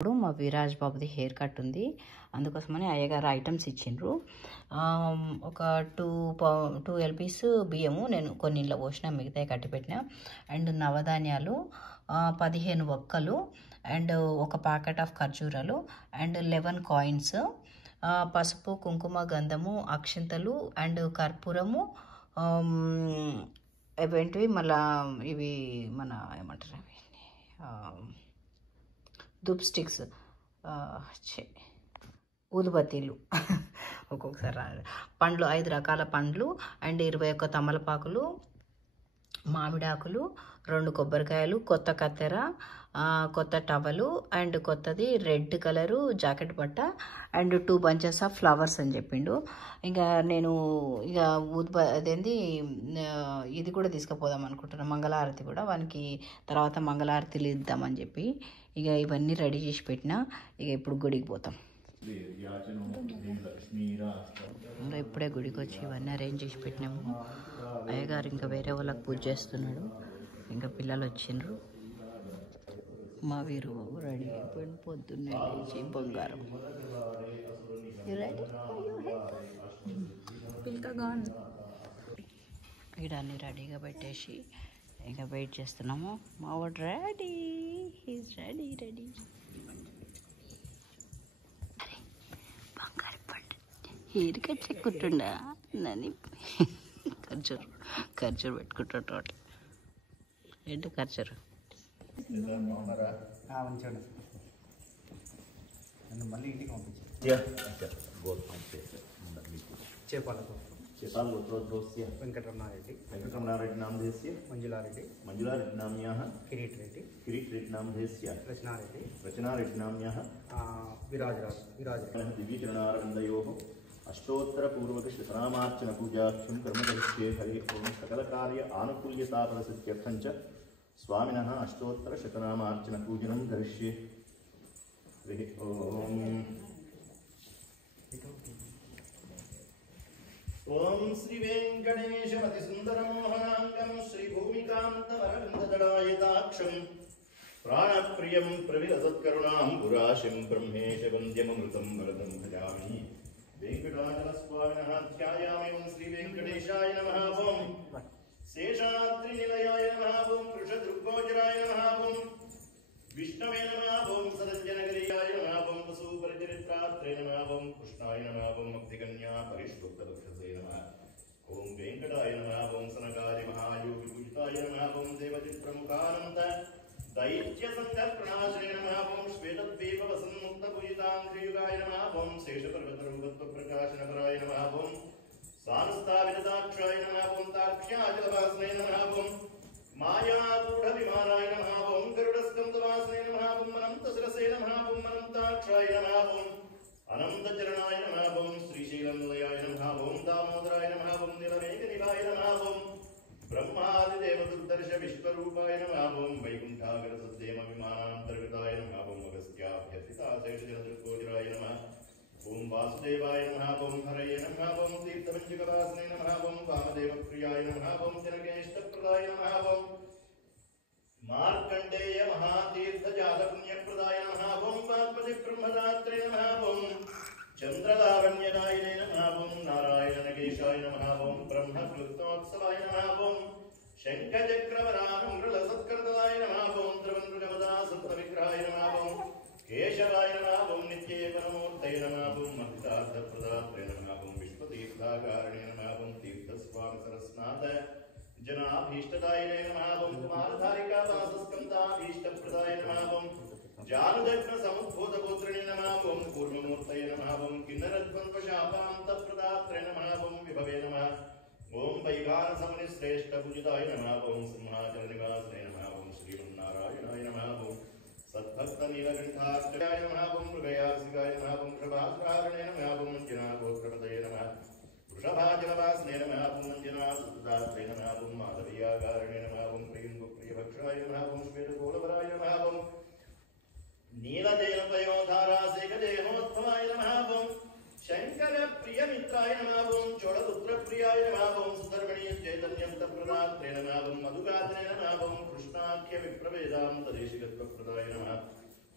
ఇప్పుడు మా విరాజ్ బాబుది హెయిర్ కట్ ఉంది, అందుకోసమని అయ్యగారు ఐటమ్స్ ఇచ్చిండ్రు. ఒక 2 LPs బియ్యము నేను కొన్ని ఇంట్లో పోసిన, మిగతాయి కట్టి పెట్టిన. అండ్ నవధాన్యాలు 15 ఒక్కలు అండ్ ఒక ప్యాకెట్ ఆఫ్ ఖర్జూరాలు అండ్ 11 కాయిన్స్, పసుపు కుంకుమ గంధము అక్షింతలు అండ్ కర్పూరము, ఇవేంటివి మళ్ళా ఇవి మన ఏమంటారు అవి ధూప్ స్టిక్స్, ఊదుబత్తీలు ఒక్కొక్కసారి పండ్లు 5 రకాల పండ్లు అండ్ 21 తమలపాకులు, మామిడాకులు, 2 కొబ్బరికాయలు, కొత్త కత్తెర, కొత్త టవలు అండ్ కొత్తది రెడ్ కలరు జాకెట్ బట్ట అండ్ 2 bunches ఆఫ్ ఫ్లవర్స్ అని చెప్పిండు. ఇంకా నేను ఇక అదేంది ఇది కూడా తీసుకుపోదాం అనుకుంటున్నాను, మంగళహారతి కూడా వానికి తర్వాత మంగళహారతిలు ఇద్దామని చెప్పి ఇక ఇవన్నీ రెడీ చేసి పెట్టిన. ఇక ఇప్పుడు గుడికి పోతాం. ఇప్పుడే గుడికి వచ్చి ఇవన్నీ అరేంజ్ చేసి పెట్టినాము. అయ్యగారు ఇంకా వేరే వాళ్ళకి పూజ చేస్తున్నాడు, ఇంకా పిల్లలు వచ్చిండ్రు. మా వీరు రెడీ అయిపోయిన పొద్దున్నే లేచి బంగారం ఇక్కడ అన్ని రెడీగా పెట్టేసి ఇంకా వెయిట్ చేస్తున్నాము. మా వాడు రెడీ, హీస్ రెడీ. బంగారు పండు హెయిర్ కట్ చెక్కుంటుండా నని ఖర్చు పెట్టుకుంటాడు. ఏంటి ఖర్చు మళ్ళీ ఇంటికి పంపించారు. వెంకటరమణారెడ్డి నామధేస్య మంజులారెడ్డి నామ్యాః కిరీట్ నామధేస్య రచనారెడ్డి నామ్యాః విరాజ్ దివ్యచరణారవిందయోః అష్టోత్తరపూర్వక శతనామార్చన పూజాఖ్యం కర్మ కరిష్యే హరి ఓం సకల కార్య ఆనుకూల్యతాఫలసిద్ధ్యర్థం చ స్వామినః అష్టోత్తర శతనామార్చన పూజనం కరిష్యే. ఓం శ్రీ వెంకటేశమతి సుందరమోహనాంగం శ్రీ భూమికాంతమరవిందదళాయతాక్షం ప్రాణప్రియం ప్రవిలసత్కరుణాం పురాశం బ్రహ్మేశ వంద్యమమృతం వరదం భజామి. వెంకటాచలస్వామినః ధ్యాయామి. ఓం శ్రీ వెంకటేశాయ నమః. ఓం శేషాద్రినిలయాయ నమః. ఓం వృషదృగ్గోచరాయ నమః. ఓం విష్ణవే నమః. ఓం సరంజనగరీయాయ నమః. ఓం వసూపరిచరిత్రాత్రే నమః. ఓం కృష్ణాయ నమః. ఓం ముక్తికన్యా పరిష్కృతవక్షసే నమః. ఓం వెంకటాయ నమః. ఓం సనకాది మహాయోగి పూజితాయ నమః. ఓం దేవచిత్రముఖానంద దైత్య సంకర్పణాశ్రయ నమః. ఓం శ్వేతద్వీప వసన్ముక్త పూజితాంధ్రయుగాయ నమః. ఓం శేషపర్వతరూపత్వ ప్రకాశనపరాయ నమః. ఓం సానుస్థావితాక్షాయ నమః. ఓం తాక్ష్యాచలవాసనే నమః. ఓం మాయాగూఢ విమానాయ నమః. ఓం గరుడస్కందవాసనే నమః. ఓం అనంతశిరసే నమః. ఓం అనంతాక్షాయ నమః. ఓం అనంతచరణాయ నమః. ఓం శ్రీశైలనిలయాయ నమః. ఓం దామోదరాయ నమః. ఓం నీలమేఘనివాయ నమః. ఓం బ్రహ్మాదిదేవదుర్దర్శ విశ్వరూపాయ నమః. ఓం వైకుంఠాగర సద్దేమ విమానాంతర్గతాయ నమః. ఓం అగస్త్యాభ్యర్థితాశేషజనదృగ్గోచరాయ నమః. ఓం వాసుదేవాయ నమః. ఓం హరయే నమః. ఓం తీర్థవంచకవాసనే నమః. ఓం వామదేవప్రియాయ నమః. ఓం జనకేష్టప్రదాయ నమః. ఓం మార్కండేయ మహాతీర్థజాతపుణ్యప్రదాయ నమః. ఓం వాగ్పతిబ్రహ్మదాత్రే నమః. ఓం చంద్రలావణ్యదాయినే నమః. ఓం నారాయణనగేశాయ నమః. ఓం బ్రహ్మకృత్నోత్సవాయ నమః. ఓం శంఖచక్రవరానుమృళసత్కృతాయ నమః. ఓం త్రివంద్రగమదాసప్తవిగ్రహాయ నమః. ఓం కేశవాయ నమః. ఓం నిత్యేపనమూర్తయ నమః. ఓం మహితార్థప్రదాత్రే నమః. ఓం విశ్వతీర్థాకారణే నమః. ఓం తీర్థస్వామి సరస్నాథ జనాభీష్టదాయినే నమః. ఓం కుమారధారికా వాసస్కందాభీష్టప్రదాయ నమః. ఓం జానుదగ్న సముద్భూతపుత్రిణే నమః. ఓం కూర్మమూర్తయ నమః. ఓం కిన్నరద్వంద్వశాపాంతప్రదాత్రే నమః. ఓం విభవే నమః. ఓం వైఖానసమునిశ్రేష్ఠ పూజితాయ నమః. ఓం సింహాచల నివాసనే నమః. ఓం శ్రీమన్నారాయణాయ నమః. ఓం సద్భక్త నీలకంఠార్చయాయ నమః. ఓం మృగయాసికాయ నమః. ఓం వృషభాసురారణే నమః. ఓం మంజునాథోత్రపతయే నమః. వృషభాచలవాసనే నమః. ఓం మంజునాథసుదాత్రే నమః. ఓం మాధవీయాకారణే నమః. ఓం ప్రియంబుప్రియభక్షాయ నమః. ఓం శ్వేతగోళవరాయ నమః. ఓం నీలదేవపయోధారాసేకదేహోద్భవాయ నమః. ఓం శంకర ప్రియమిత్రాయ నమః. ఓం చోళపుత్రప్రియాయ నమః. ఓం సుధర్మణీయ చైతన్యముక్తప్రదాత్రే నమః. ఓం మధుగాత్రే నమః. ఓం కృష్ణాఖ్య విప్రవేదాంతదేశికత్వప్రదాయ నమః.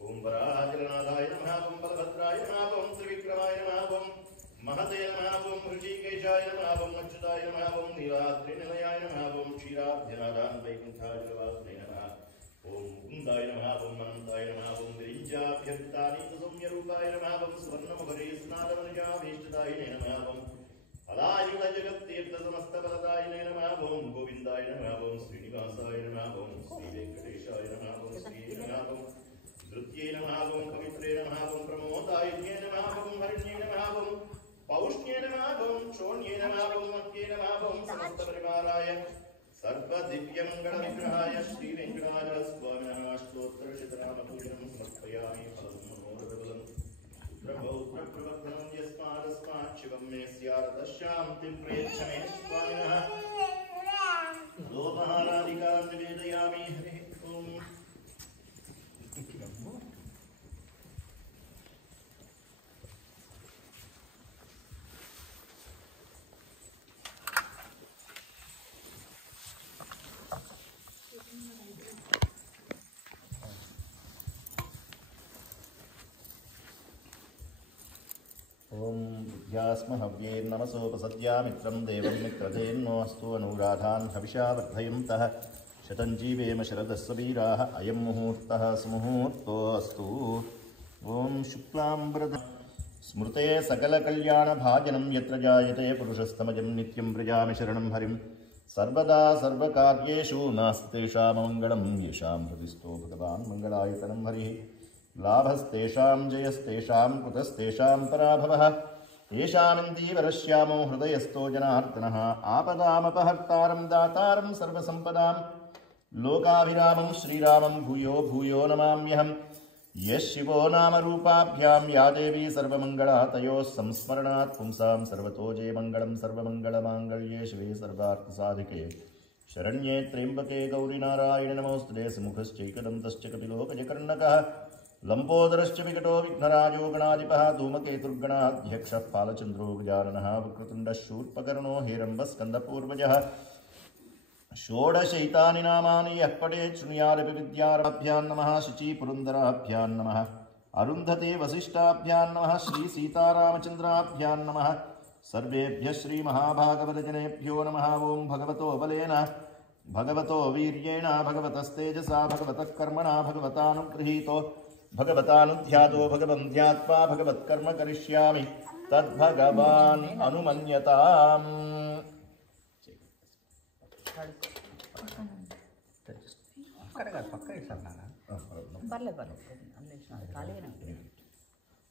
ओम वराहजलनाथाय नमः ओम बलभद्राय नमः ओम त्रिविक्रमाय नमः ओम महते नमः ओम ऋषिकेशाय नमः ओम अच्युताय नमः ओम नीलाद्रिनिलयाय नमः ओम क्षीराब्धिनाथाय वैकुंठाचलवासुने नमः ओम मुकुंदाय नमः ओम अनंताय नमः ओम विरिञ्जाभ्यर्पितानीतसौम्यरूपाय नमः ओम सुवर्णमकरे स्नातवनजाभीष्टदायिने नमः ओम अलायुध जगत्तीर्थसमस्तफलदायिने नमः ओम गोविन्दाय नमः ओम श्रीनिवासाय नमः ओम श्रीवेङ्कटेशाय नमः ओम श्री नमः ओम धृत्यै नमः ओम पवित्रे नमः ओम प्रमोदायिन्ये नमः ओम हरिण्ये नमः ओम पौष्ण्ये नमः ओम शोण्ये नमः ओम मत्ये नमः ओम समस्तपरिवाराय सर्वदिव्यमङ्गलविग्रहाय श्रीवेङ्कटाचलस्वामिनः अष्टोत्तरशतनामपूजनं समर्पयामि फलं मनोरथबलं पुत्रपौत्रप्रवर्धनं यस्मादस्मात् शिवं मे स्यारतशान्तिं प्रयच्छ मे स्वामिनः लोपहारादिकान् निवेदयामि हरिः ओम् ओम विद्यास्म हव्येर्नमसोपसद्या मित्रं देवं मित्रधेन्नोऽस्तु अनुराधान् हविषा वर्धयन्तः शतं जीवेम शरदस्व वीराः अयं मुहूर्तः सुमुहूर्तोऽस्तु ओम शुक्लाम्बरद स्मृते सकलकल्याणभाजनं यत्र जायते पुरुषस्तमजं नित्यं व्रजामि शरणं हरिं सर्वदा सर्वकार्येषु नास्ति तेषाममङ्गलं येषां हृदिस्थो भगवान् मङ्गलायतनं हरिः लाभस्तेषां जयस्तेषां कृतस्तेषां पराभवः तेषामिन्दीवरश्यामो हृदयस्थो जनार्दनः आपदामपहर्तारं दातारं सर्वसम्पदां लोकाभिरामं श्रीरामं भूयो भूयो नमाम्यहं यः शिवो नामरूपाभ्यां या देवी सर्वमङ्गला तयोः संस्मरणात् पुंसां सर्वतो जयमङ्गलं सर्वमङ्गलमाङ्गल्ये शिवे सर्वार्थसाधिके शरण्ये त्र्यम्बके गौरी नारायणे नमोऽस्तुते सुमुखश्चैकदन्तश्च कपिलोकजकर्णकः लंबोदरश्च विकटो विघ्नराजो गणाधिपः धूमकेतुर्गणाध्यक्षः फालचन्द्रो गजाननः वक्रतुण्डः शूर्पकर्णो हेरम्बस्कन्दपूर्वजः षोडशैतानि नामानि यः पठेत् शृणुयादपि विद्यारम्भाभ्यां नमः शुचिपुरन्दराभ्यां नमः अरुन्धते वसिष्ठाभ्यां नमः श्रीसीतारामचन्द्राभ्यां नमः सर्वेभ्यः श्रीमहाभागवतजनेभ्यो नमः ओं भगवतो बलेन भगवतो वीर्येण भगवतस्तेजसा भगवतः कर्मणा भगवतानुगृहीतो भगवतानुध्यातो भगवन् ध्यात्वा भगवत्कर्म करिष्यामि तद्भगवान् अनुमन्यताम्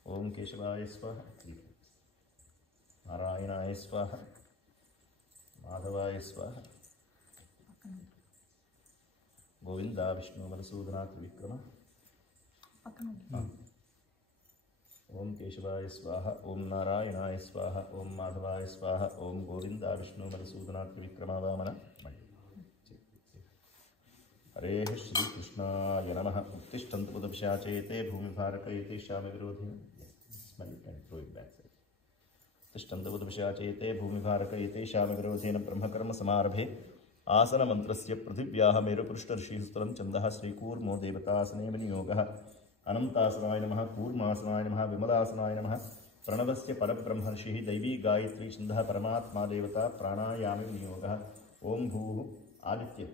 ओम केशवाय स्वाहा नारायणाय स्वाहा माधवाय स्वाहा गोविंदा विष्णु मधुसूदना त्रिविक्रम ओम केशवाय स्वाहा ओम नारायणाय स्वाहा ओम माधवाय स्वाहा ओम गोविंदा विष्णु मधुसूदना त्रिविक्रम वामन हरे श्रीकृष्णाय नमः उत्तिष्ठन्तु बुधपिशाचेते भूमिभारकयते श्यामविरोधिनः smell and throw it back side तिष्ठन्तु बुधपिशाचेते भूमिभारकयते श्यामविरोधेन ब्रह्मकर्मसमारभे आसनमन्त्रस्य पृथिव्याः मेरुपृष्ठऋषिस्तरं छन्दः श्रीकूर्मो देवतासने विनियोगः अनन्तासनाय नमः कूर्मासनाय नमः विमलासनाय नमः प्रणवस्य परब्रह्मर्षिः दैवी गायत्री छन्दः परमात्मा देवता प्राणायामे विनियोगः ओम भूः आदित्य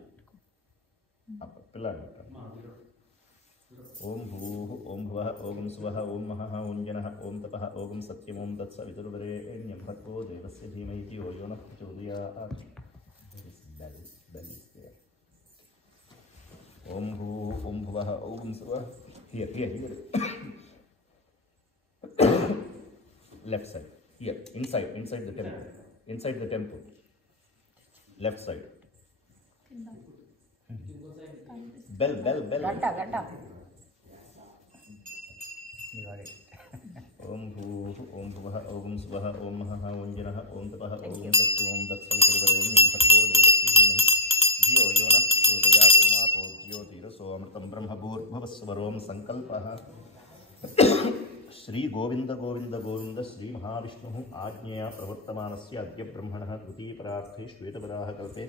ओम भूः ओम भुवः ओम सुवः ओम महः ओम जनः ओम तपः ओम सत्यम् ओम तत्सवितुर्वरेण्यं भर्गो देवस्य धीमहि धियो यो नः प्रचोदयात् ओम भूः ओम भुवः ओम सुवः here left side here inside the temple left side bell ganta ओम भूः ओम भुवः ओम सुवः ओम महः ओम जनः ओम तपः ओम सत्यम् ओम तत्सवितुर्वरेण्यं भर्गो देवस्य धीमहि धियो यो नः प्रचोदयात् ओमापो ज्योतिरसो अमृतं ब्रह्मभूर्भुवस्वरों संकल्पः श्री गोविंद गोविंद गोविंद श्री महाविष्णुः आज्ञया प्रवर्तमानस्य अद्य ब्रह्मणः द्वितीयपरार्थे श्वेतवराहकल्पे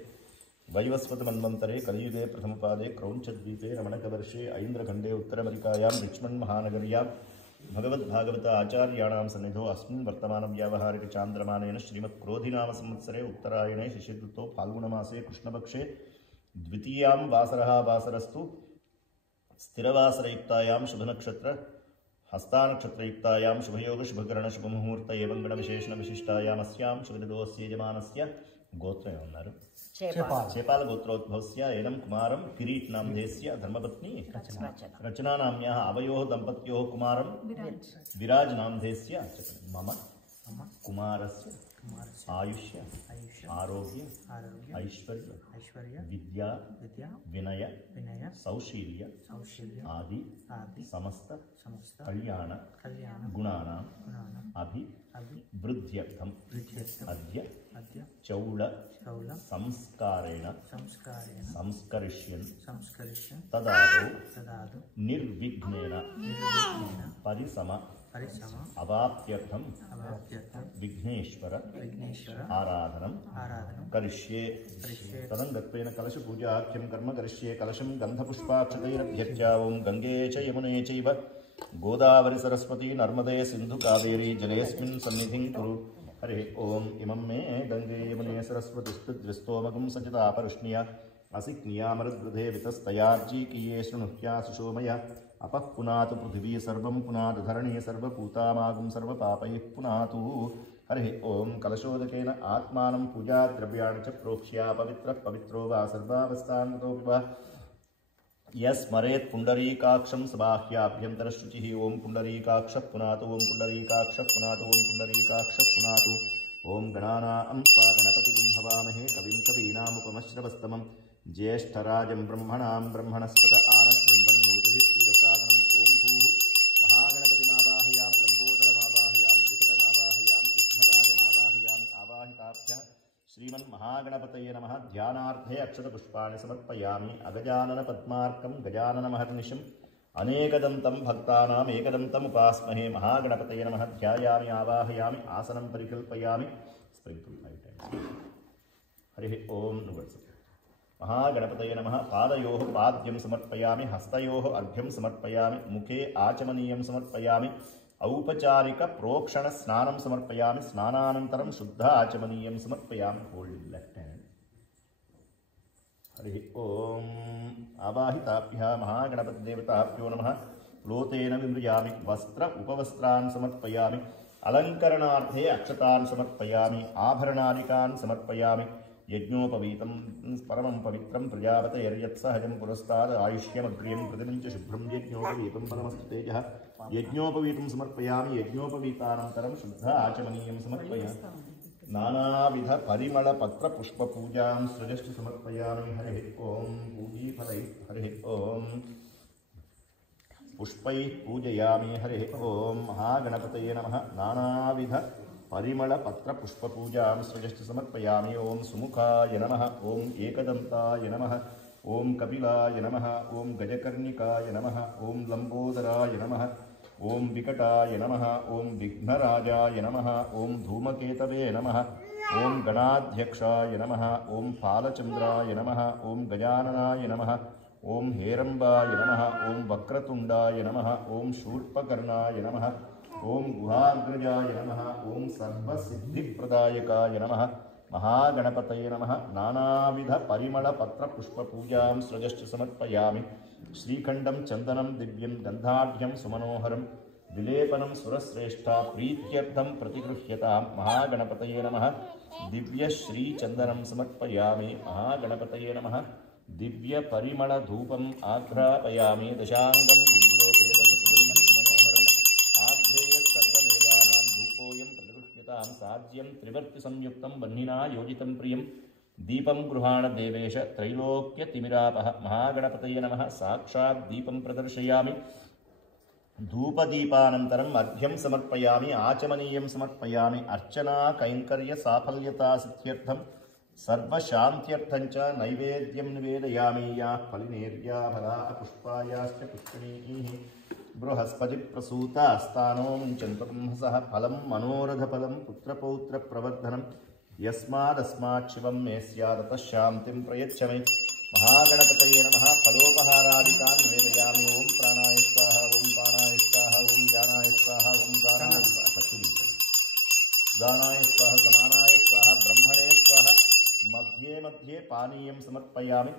वैवस्वत मन्वन्तरे कलियुगे प्रथमपादे क्रौञ्चद्वीपे रमणकवर्षे ऐन्द्रखण्डे उत्तरअमेरिकायां रिच्मण्ड् महानगर्यां भगवद्भागवत आचार्याणां सन्निधौ अस्मिन् वर्तमानव्यावहारिकचान्द्रमानेन श्रीमत्क्रोधिनाम संवत्सरे उत्तरायणे शिशिरऋतौ फाल्गुणमासे कृष्णपक्षे द्वितीयां वासरः वासरस्तु स्थिरवासरयुक्तायां शुभनक्षत्र हस्तानक्षत्रयुक्तायां शुभयोग शुभकरण शुभमुहूर्त एवं गणविशेषणविशिष्टायाम् अस्यां शुभदिवस्य यजमानस्य गोत्रमన్నారు चेपाल गोत्रोद्भवस्य एनं कुमारं किरीट नामधेयस्य धर्मपत्नी रचना नाम्याः अवयोः दम्पत्योः कुमारं विराज नामधेयस्य मम कुमारस्य आयुष्य आरोग्य ऐश्वर्य विद्या विनय सौशील्य आदि समस्त कल्याण गुणानां अभिवृद्ध्यर्थम् अद्य चौल संस्कारेण संस्करिष्यन् तदादौ निर्विघ्नेन परिसम अवाप्त्यर्थं विघ्नेश्वर आराधनं करिष्ये तदंगत्वेन कलशपूजाख्यं कर्म करिष्ये कलशं गन्धपुष्पाक्षतैरभ्यर्च्य ॐ गंगे च यमुने चैव गोदावरी सरस्वती नर्मदे सिन्धु कावेरी जलेऽस्मिन् सन्निधिं कुरु हरे ओम इमं मे गंगे यमुने सरस्वतीस्तुद्रिस्तोमगं सचितापरुष्णिया असिक्नियामरुद्वृधे वितस्तयार्जीकीये शृणुह्या सुषोमया अपः पुनातु पृथिवी सर्वं पुनातु धरणी सर्वपूतामागं सर्वपापैः पुनातु हरिः ओम कलशोदकेन आत्मानं पूजाद्रव्याणि च प्रोक्ष्य पवित्रः पवित्रो वा सर्वावस्थान्ततोऽपि वा यस्मरेत् पुण्डरीकाक्षं सबाह्याभ्यन्तरशुचिः ओम पुण्डरीकाक्षः पुनातु ओम पुण्डरीकाक्षः पुनातु ओम पुण्डरीकाक्षः पुनातु ओम गणानां त्वा गणपतिं हवामहे कविं कवीनामुपमश्रवस्तमं ज्येष्ठराजं ब्रह्मणां ब्रह्मणस्पत आनश्वन्वन्नोतिभिस्सीदसादनम् ओम भूः महागणपतिमावाहयामि लम्बोदरमावाहयामि विकटमावाहयामि विघ्नराजमावाहयामि आवाहिताभ्यः श्रीमन्महागणपतये नमः ध्यानार्थे अक्षतपुष्पाणि समर्पयामि अगजाननपद्मार्कं गजाननमहर्निशम् अनेकदन्तं भक्तानाम् एकदन्तम् उपास्महे महागणपतये नमः ध्यायामि आवाहयामि आसनं परिकल्पयामि हरिः ओम महागणपतये नमः पादयोः पाद्यं समर्पयामि हस्तयोः अर्घ्यं समर्पयामि मुखे आचमनीयं समर्पयामि औपचारिक प्रोक्षण स्नानं समर्पयामि स्नानानन्तरं शुद्ध आचमनीयं समर्पयामि होल्ड लेफ्ट हैंड हरि ओम आवाहिताभ्यः महागणपतिदेवताभ्यो नमः लोतेन विमृजामि वस्त्र उपवस्त्रान् समर्पयामि अलङ्करणार्थे अक्षतान् समर्पयामि आभरणादिकान् समर्पयामि यज्ञोपवीतं परमं पवित्रं प्रजापतयर्यत्सहजं पुरस्ताद् आयुष्यमग्र्यं प्रतिदिनं च शुभ्रं यज्ञोपवीतं परमस्तु तेजः यज्ञोपवीतं समर्पयामि यज्ञोपवीतानन्तरं शुद्ध आचमनीयं समर्पयामि नानाविध परिमल पत्र पुष्प पूजां सृजश्च समर्पयामि हरिः ओम पूजीफलैः हरिः ओम पुष्पैः पूजयामि हरिः ओम महागणपतये नमः नानाविध परिमल पत्र पुष्प पूजां सृजश्च समर्पयामि ओम सुमुखाय नमः ओम एकदन्ताय नमः ओम कपिलाय नमः ओम गजकर्णिकाय नमः ओम लंबोदराय नमः ओम विकटाय नमः ओम विघ्नराजाय नमः ओम धूमकेतवे नमः ओम गणाध्यक्षाय नमः ओम फालचंद्राय नमः ओम गजाननाय नमः ओम हेरंबाय नमः ओम वक्रतुंडाय नमः ओम शूर्पकर्णाय नमः ओम गुहाग्रजाय नमः ओम सर्वसिद्धिप्रदायकाय नमः महागणपतये नमः नानाविध परिमल पत्र पुष्प पूजां सृजश्च समर्पयामि श्रीखंडं चंदनं दिव्यं गंधाढ्यं सुमनोहरं विलेपनं सुरश्रेष्ठा प्रीत्यर्थं प्रतिगृह्यतां महागणपतये नमः दिव्य श्री चंदनं समर्पयामि महागणपतये नमः दिव्य परिमल धूपम् आघ्रापयामि दशांगं गुग्गुलोपेतं सुगन्धं सुमनोहरम् आघ्रेय सर्वदेवानां धूपोऽयं प्रतिगृह्यतां साज्यं त्रिवर्ति संयुक्तं वह्निना योजितं प्रियं दीपं गृहाण देवेश त्रैलोक्यतिमिरापः महागणपतये नमः साक्षात् दीपं प्रदर्शयामि धूपदीपानन्तरम् अर्घ्यं समर्पयामि आचमनीयं समर्पयामि अर्चना कैङ्कर्य साफल्यता सिद्ध्यर्थं सर्वशान्त्यर्थं च नैवेद्यं निवेदयामि याः फलिनेर्या फला पुष्पायाश्च पुष्पिणीः बृहस्पतिप्रसूतास्तानो मुञ्चन्तुं हसः फलं मनोरथफलं पुत्रपौत्रप्रवर्धनं यस्मादस्मात् शिवं मे स्यादतः शान्तिं प्रयच्छ मे महागणपतये नमः फलोपहारादिकान् निवेदयामि ॐ प्राणाय स्वाहा ॐ पानाय स्वाहा ॐ ज्ञानाय स्वाहा ॐ गानाय स्वाहा समानाय स्वाहा ब्रह्मणे स्वाहा मध्ये मध्ये पानीयं समर्पयामि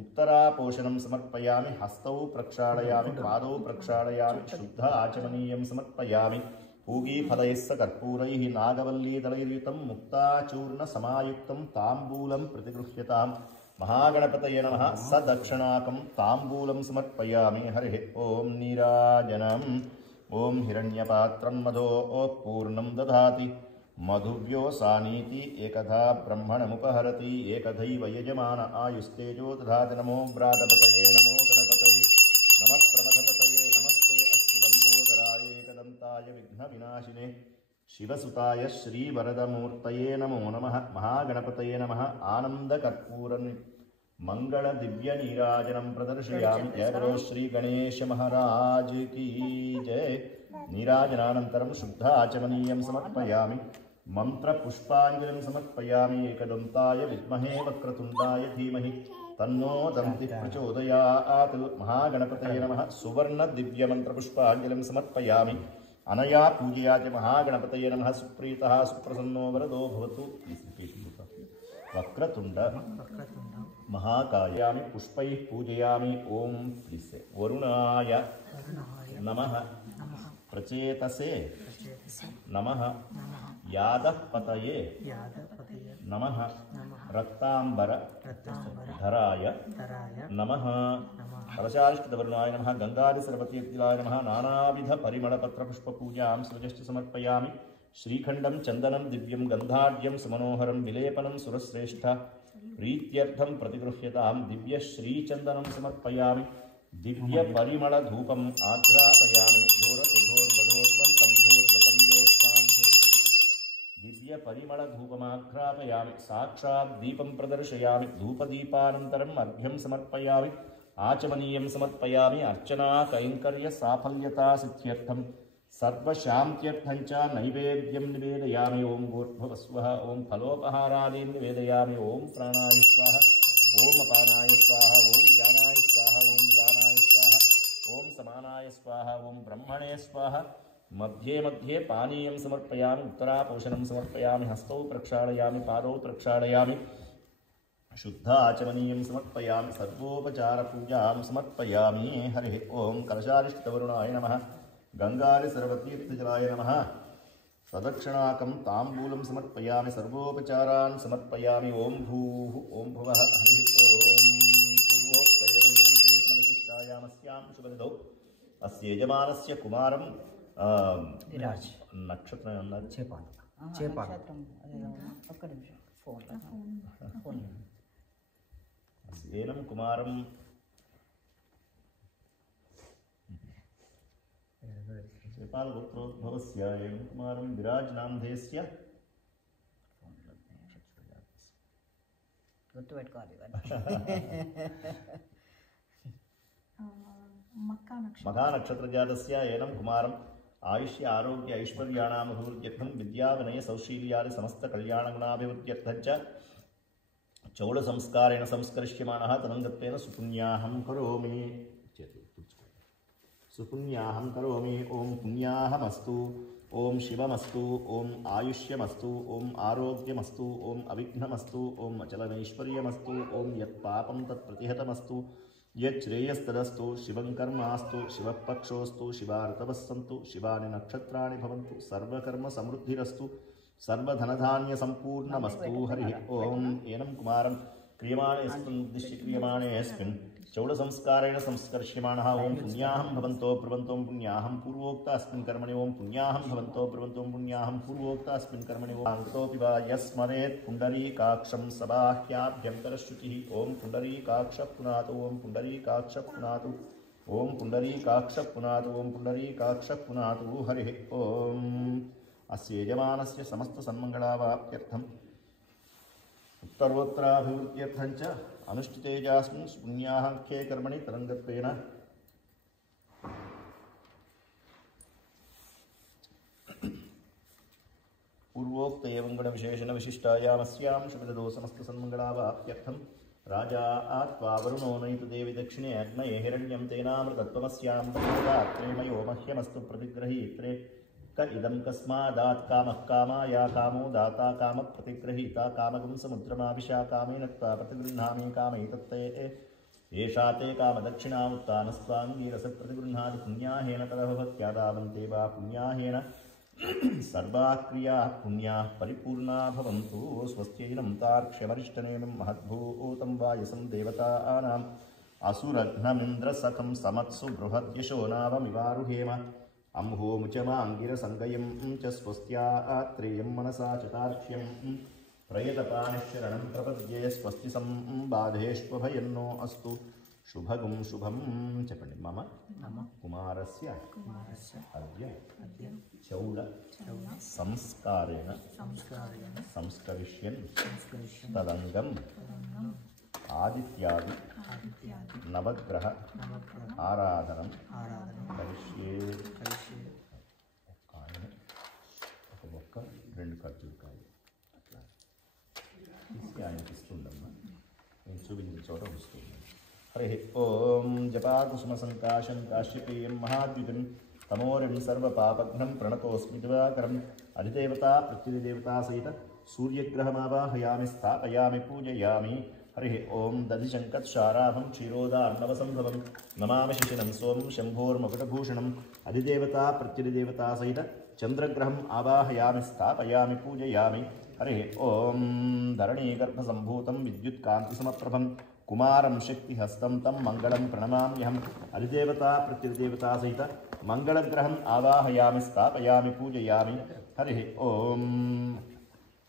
उत्तरापोषणं समर्पयामि हस्तौ प्रक्षालयामि पादौ प्रक्षालयामि शुद्ध आचमनीयं समर्पयामि पूगीफलैः कर्पूरैः नागवल्लीदलैर्युतं मुक्ताचूर्णसमायुक्तं ताम्बूलं प्रतिगृह्यताम् महागणपतये नमः सदक्षिणाकं ताम्बूलं समर्पयामि हरिः ॐ नीराजनम् ॐ हिरण्यपात्रं मधोः पूर्णं दधाति मधुव्योसानीति एकधा ब्रह्मणमुपहरति एकधैव यजमान आयुस्तेजो दधाति नमो व्रातपतये नमो गणपतये नमः प्रमथपतये नमस्ते अस्तु लम्बोदराय एकदन्ताय विघ्नविनाशिने शिवसुताय श्रीवरदमूर्तये नमो नमः महागणपतये नमः आनन्दकर्पूरं मङ्गलदिव्यनीराजनं प्रदर्शयामि जय बोलो श्री गणेश महाराज की जय नीराजनानन्तरं शुद्ध आचमनीयं समर्पयामि मंत्रपुष्पाञ्जलिं समर्पयामि एकदन्ताय विद्महे वक्रतुण्डाय धीमहि तन्नो दन्तिः प्रचोदयात् महागणपतये नमः सुवर्णदिव्यमन्त्रपुष्पाञ्जलिं समर्पयामि अनया पूजया च महागणपतये नमः सुप्रीतः सुप्रसन्नो वरदो भवतु वक्रतुण्ड महाकायामि पुष्पैः पूजयामि ॐ वरुणाय नमः प्रचेतसे नमः यादपतये नमः रक्तांबर धराय नमः कलशारिष्टवर्णाय नमः गंगादिसर्वतीर्थाय नमः नानाविध परिमलपत्रपुष्पपूजां सृजश्च समर्पयामि श्रीखण्डं चन्दनं दिव्यं गन्धाढ्यं सुमनोहरं विलेपनं सुरश्रेष्ठ प्रीत्यर्थं प्रतिगृह्यतां दिव्यश्रीचन्दनं समर्पयामि दिव्यपरिमलधूपम् आघ्रापयामि दिव्यपरिमलधूपमाघ्रापयामि साक्षात् दीपं प्रदर्शयामि धूपदीपानन्तरम् अर्घ्यं समर्पयामि आचमनीयं समर्पयामि अर्चना कैङ्कर्य साफल्यता सिद्ध्यर्थं सर्वशान्त्यर्थं च नैवेद्यं निवेदयामि ॐ भूर्भुवस्वः ॐ फलोपहारादीन् निवेदयामि ॐ प्राणाय स्वाहा ॐ अपानाय स्वाहा ॐ ज्ञानाय स्वाहा ॐ दानाय स्वाहा ॐ समानाय स्वाहा ॐ ब्रह्मणे स्वाहा मध्ये मध्ये पानीयं समर्पयामि उत्तरापोषणं समर्पयामि हस्तौ प्रक्षालयामि पादौ प्रक्षालयामि शुद्ध आचमनीयं समर्पयामि सर्वोपचारपूजां समर्पयामि हरिः ॐ कलशारिष्टवरुणाय नमः गंगादिसर्वतीर्थजलाय नमः सदक्षिणाकं ताम्बूलं समर्पयामि सर्वोपचारान् समर्पयामि ॐ भूः ॐ भुवः हरिः ॐ पूर्वोक्तयमण्डलविशेषणविशिष्टायामस्यां शुभनिधौ अस्य यजमानस्य कुमारं विराज नक्षत्र ఏనం కుమారం శ్రీపాలగోత్రోద్భవస్య ఏనం కుమారం విరాజనామధేయస్య గుర్తుపెట్టుకోవాలి మఖా నక్షత్రజాతస్య ఏనం కుమారం आयुष्य आरोग्य ऐश्वर्याणाम् अभिवृद्ध्यर्थं विद्या विनय सौशील्यादि समस्त कल्याणगुणाभिवृद्ध्यर्थं च चौडसंस्कारेण संस्करिष्यमाणः तदङ्गत्वेन सुपुण्याहं करोमि ॐ पुण्याहमस्तु ॐ शिवमस्तु ॐ आयुष्यमस्तु ॐ आरोग्यमस्तु ॐ अविघ्नमस्तु ॐ अचलनैश्वर्यमस्तु ॐ यत्पापं तत्प्रतिहतमस्तु यच्छ्रेयस्तदस्तु शिवं कर्मास्तु शिवपक्षोस्तु शिवार्तवस्सन्तु शिवानि नक्षत्राणि भवन्तु सर्वकर्मसमृद्धिरस्तु सर्वधनधान्यसम्पूर्णमस्तु हरिः ॐ एनं कुमारं क्रियमाणेऽस्मिन् उद्दिश्य क्रियमाणेऽस्मिन् चौडसंस्कारेण संस्कर्ष्यमाणः ॐ पुण्याहं भवन्तो ब्रुवन्तो पुण्याहं पूर्वोक्त अस्मिन् कर्मणि ॐ पुण्याहं भवन्तो ब्रुवन्तो पुण्याहं पूर्वोक्त अस्मिन् कर्मणि ॐ अन्ततोऽपि वा यस्मरेत् पुण्डरीकाक्षं सबाह्याभ्यन्तरश्रुतिः ॐ पुण्डरीकाक्षः पुनातु ॐ पुण्डरीकाक्षः पुनातु ॐ पुण्डरीकाक्षः पुनातु ॐ पुण्डरीकाक्षः पुनातु हरिः ॐ अस्य यजमानस्य समस्तसन्मङ्गलावाप्त्यर्थम् उत्तरोत्तराभिवृद्ध्यर्थं च अनुष्ठितेजास्मिन् पुण्याहङ्ख्ये कर्मणि तरङ्गत्वेन पूर्वो पूर्वोक्त एवं गुणविशेषणविशिष्टायामस्यां शुभदो समस्तसन्मङ्गलावाप्त्यर्थं राजा आत्वा वरुणो नयतु देवि दक्षिणे अग्नये हिरण्यं तेनामृतत्वमस्यां तमोदात्रेमयो मह्यमस्तु प्रतिगृहीत्रे क इदं कस्मादात् कामः कामाया कामो दाता कामप्रतिगृहीता कामगं समुद्रमाभिषा कामेन त्वा प्रतिगृह्णामि कामैतत्ते एषा ते कामदक्षिणा उत्तानस्त्वाङ्गीरसप्रतिगृह्णाति पुण्याहेन तदभवत्यादावन्ते वा पुण्याहेन सर्वाः क्रियाः पुण्याः परिपूर्णा भवन्तु स्वस्त्यैनं तार्क्ष्यमरिष्टनेमिं महद्भूतं वायसं देवतानाम् असुरघ्नमिन्द्रसखं समत्सु बृहद्यशो नावमिवारुहेम अंहोमुचमाङ्गिरसङ्गयं च स्वस्त्यात्रेयं मनसा च तार्क्ष्यं प्रयतपानिशरणं प्रपद्ये स्वस्ति संबाधेष्वभयन्नो अस्तु शुभगुं शुभं चपण्डि मम कुमारस्य अद्य चौल संस्कारेण संस्करिष्यन् तदङ्गम् आदित्यादि नवग्रह आराधनं करिष्ये ఒక మొక్క రెండు ఖర్జూరకాయలు అట్లా తీసి ఆయనకి ఇస్తుండమ్మా నేను చూపించిన చోట వస్తుంది హరి ఓం జపాకుసుమ సంకాశం కాశ్యపేయం మహాద్యుతం తమోరిం సర్వపాపఘ్నం ప్రణతోస్మి దివాకరం అధిదేవతా ప్రత్యధిదేవతా సహిత సూర్యగ్రహమావాహయామి స్థాపయామి పూజయామి हरि ओं दधिशङ्कत्शाराभं क्षीरोदार्णवसम्भवं नमामि शिशिनं सोमं शम्भोर्मकुटभूषणम् अधिदेवता प्रत्यधिदेवता सहित चन्द्रग्रहम् आवाहयामि स्थापयामि पूजयामि हरि ओं धरणीगर्भसम्भूतं विद्युत्कान्तिसमप्रभं कुमारं शक्तिहस्तं तं मङ्गलं प्रणमाम्यहम् अधिदेवता प्रत्यधिदेवता सहित मङ्गलग्रहम् आवाहयामि स्थापयामि पूजयामि हरि ओं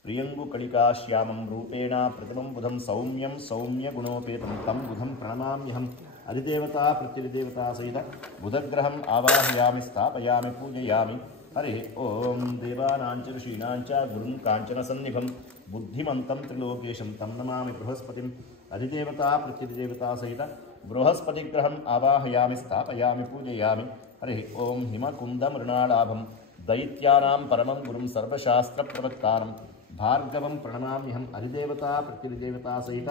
प्रियङ्गुकलिकाश्यामं रूपेण प्रतिमं बुधं सौम्यं सौम्यगुणोपेतं तं बुधं प्रणमाम्यहम् अधिदेवता प्रत्यधिदेवता सहित बुधग्रहम् आवाहयामि स्थापयामि पूजयामि हरिः ओं देवानां च ऋषीणां च गुरुं काञ्चनसन्निभं बुद्धिमन्तं त्रिलोकेशं तं नमामि बृहस्पतिम् अधिदेवता प्रत्यधिदेवता सहित बृहस्पतिग्रहम् आवाहयामि स्थापयामि पूजयामि हरिः ओं हिमकुन्दमृणालाभं दैत्यानां परमं गुरुं सर्वशास्त्रप्रवक्तारं भार्गवं प्रणमाम्यहम् अधिदेवता प्रत्यधिदेवता सहित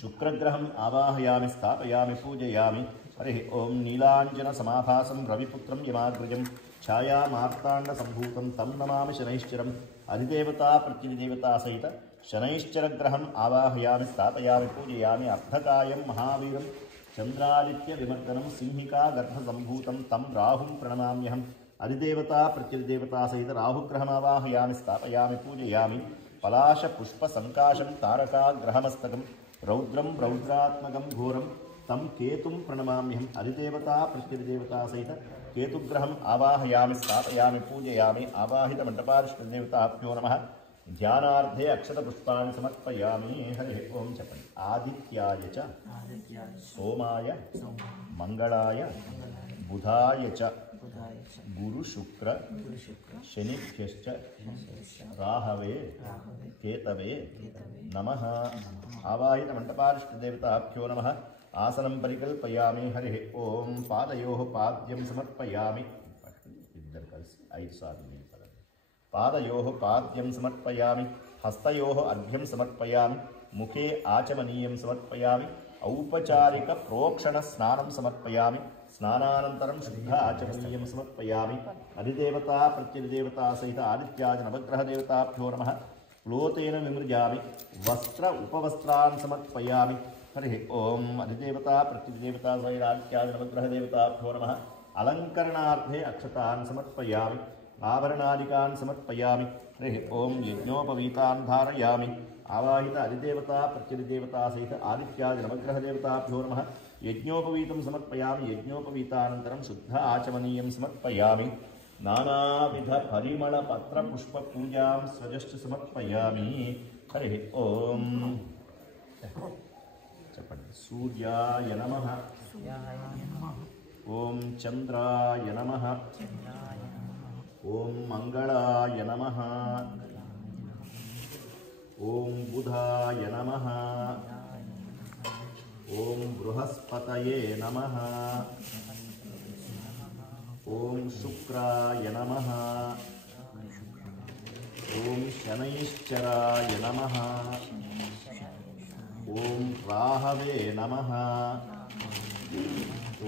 शुक्रग्रहम् आवाहयामि स्थापयामि पूजयामि हरिः ओं नीलाञ्जनसमाभासं रविपुत्रं यमाग्रजं छायामार्ताण्डसम्भूतं तं नमामि शनैश्चरम् अधिदेवता प्रत्यधिदेवता सहित शनैश्चरग्रहम् आवाहयामि स्थापयामि पूजयामि अर्धकायं महावीरं चन्द्रादित्यविमर्दनं सिंहिकागर्भसम्भूतं तं राहुं प्रणमाम्यहम् अधिदेवता प्रत्यधिदेवता सहित राहुग्रहमावाहयामि स्थापयामि पूजयामि पलाशपुष्पसङ्काशं तारकाग्रहमस्तकं रौद्रं रौद्रात्मकं घोरं तं केतुं प्रणमाम्यहम् अधिदेवता प्रत्यधिदेवता सहित केतुग्रहम् आवाहयामि स्थापयामि पूजयामि आवाहितमण्डपारिष्टदेवताभ्यो नमः ध्यानार्थे अक्षतपुष्पाणि समर्पयामि हरिः ओं चपन् आदित्याय च सोमाय मंगलाय बुधाय च गुरु शुक्र शनिभ्यश्च राहवे केतवे नमः आवाहितमण्डपारिष्टदेवताभ्यो नमः आसनं परिकल्पयामि हरिः ओं पादयोः पाद्यं समर्पयामि पादयोः पाद्यं समर्पयामि हस्तयोः अर्घ्यं समर्पयामि मुखे आचमनीयं समर्पयामि औपचारिकप्रोक्षणस्नानं समर्पयामि स्नानानन्तरं शुद्ध आचमनीयं समर्पयामि अधिदेवता प्रत्यधिदेवता सहित आदित्यादि नवग्रहदेवताभ्यो नमः प्लोतेन विमृजामि वस्त्र उपवस्त्रान् समर्पयामि हरिः ओं अधिदेवता प्रत्यधिदेवता सहित आदित्यादि नवग्रहदेवताभ्यो नमः अलङ्करणार्थे अक्षतान् समर्पयामि आभरणादिकान् समर्पयामि हरिः ओं यज्ञोपवीतान् धारयामि आवाहित अधिदेवता प्रत्यधिदेवता सहित आदित्यादि नवग्रहदेवताभ्यो नमः यज्ञोपवीतं समर्पयामि यज्ञोपवीतानन्तरं शुद्ध आचमनीयं समर्पयामि नानाविध परिमलपत्रपुष्पपूजां स्वजश्च समर्पयामि हरिः ओं सूर्याय नमः ओं चन्द्राय नमः ओं मंगलाय नमः ओं बुधाय नमः ओं बृहस्पतये नमः ओं शुक्राय नमः ಓಂ ಶನೈಶ್ಚರಾಯ ನಮಃ. ಓಂ ರಾಹವೇ ನಮಃ.